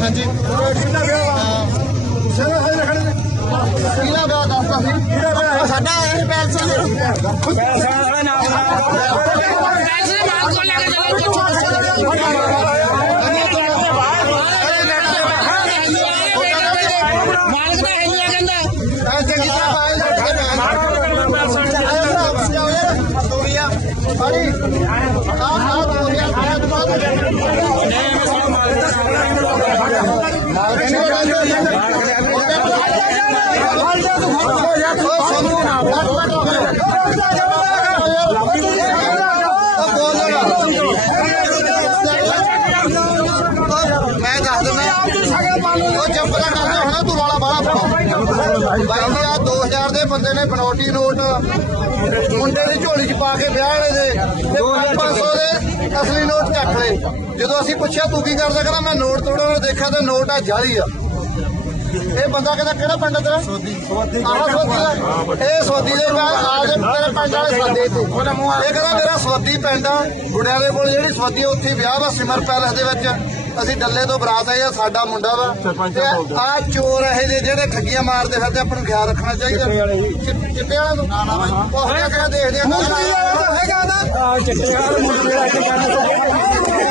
ਹਾਂਜੀ ਕਿੰਨਾ ਗਿਆ ਵਾ ਸਿਰ ਹਾਈ ਰੱਖਣੇ ਨੇ ਕਿਹਦਾ ਵਿਆਹ ਦੱਸਦਾ ਸੀ ਕਿਹੜਾ ਵਿਆਹ ਹੈ? ਸਾਡਾ ਇਹ ਪੈਲਸ ਮਾਲਕ ਦਾ ਹਿੱਲਿਆ ਕਹਿੰਦਾ ਮੈਂ ਦੱਸ ਦਿੰਦਾ। ਉਹ ਜੰਪ ਦਾ ਕਰਦਾ ਹੋਣਾ ਤੂੰ ਵਾਲਾ ਬਾਲਾ ਫੜਾ। ਬਾਈ ਜੀ ਆ 2000 ਦੇ ਬੰਦੇ ਨੇ ਬਨੋਟੀ ਨੋਟ। ਮੁੰਡੇ ਦੀ ਝੋਲੀ 'ਚ ਪਾ ਕੇ ਵਿਆਹ ਵਾਲੇ ਦੇ। ਤੇ 500 ਦੇ ਅਸਲੀ ਨੋਟ ਚੱਕ ਲਏ। ਜਦੋਂ ਅਸੀਂ ਪੁੱਛਿਆ ਤੂੰ ਕੀ ਕਰਦਾ? ਕਹਿੰਦਾ ਮੈਂ ਨੋਟ ਤੋੜਨ ਦੇਖਿਆ ਤੇ ਨੋਟ ਆ ਜਾਲੀ ਆ। ਇਹ ਬੰਦਾ ਕਹਿੰਦਾ ਕਿਹੜਾ ਪਿੰਡ ਤੇਰਾ? ਸੋਦੀ ਸੋਦੀ ਆਹ ਸੋਦੀ ਦਾ। ਇਹ ਸੋਦੀ ਦੇ ਬਾਅਦ ਆ। ਜੇ ਤੇਰੇ ਪਿੰਡ ਵਾਲੇ ਸਾਦੇ ਤੇ। ਇਹ ਕਹਿੰਦਾ ਮੇਰਾ ਸੋਦੀ ਪਿੰਡ ਆ। ਗੁੜਿਆਂ ਦੇ ਕੋਲ ਜਿਹੜੀ ਸੋਦੀ ਆ, ਉੱਥੇ ਵਿਆਹ ਵਾ ਸਿਮਰ ਪੈਲਸ ਦੇ ਵਿੱਚ। ਅਸੀਂ ਡੱਲੇ ਤੋਂ ਬਰਾਤ ਆਏ ਆ ਸਾਡਾ ਮੁੰਡਾ ਵਾ। ਆ ਚੋਰ ਇਹ ਜਿਹੇ ਜਿਹੜੇ ਠੱਗੀਆਂ ਮਾਰਦੇ ਫਿਰਦੇ ਆਪਾਂ ਨੂੰ ਖਿਆਲ ਰੱਖਣਾ ਚਾਹੀਦਾ। ਚਿ- ਚਿੱਟੇ ਵਾਲਾ ਤੋਂ ਨਾ। ਨਾ ਉਹ ਕਿਹੜਾ ਦੇਖਦੇ ਆ। ਹੈਗਾ ਨਾ। ਚਿੱਟੇ ਵਾਲੇ ਮੁੰਡੇ ਦਾ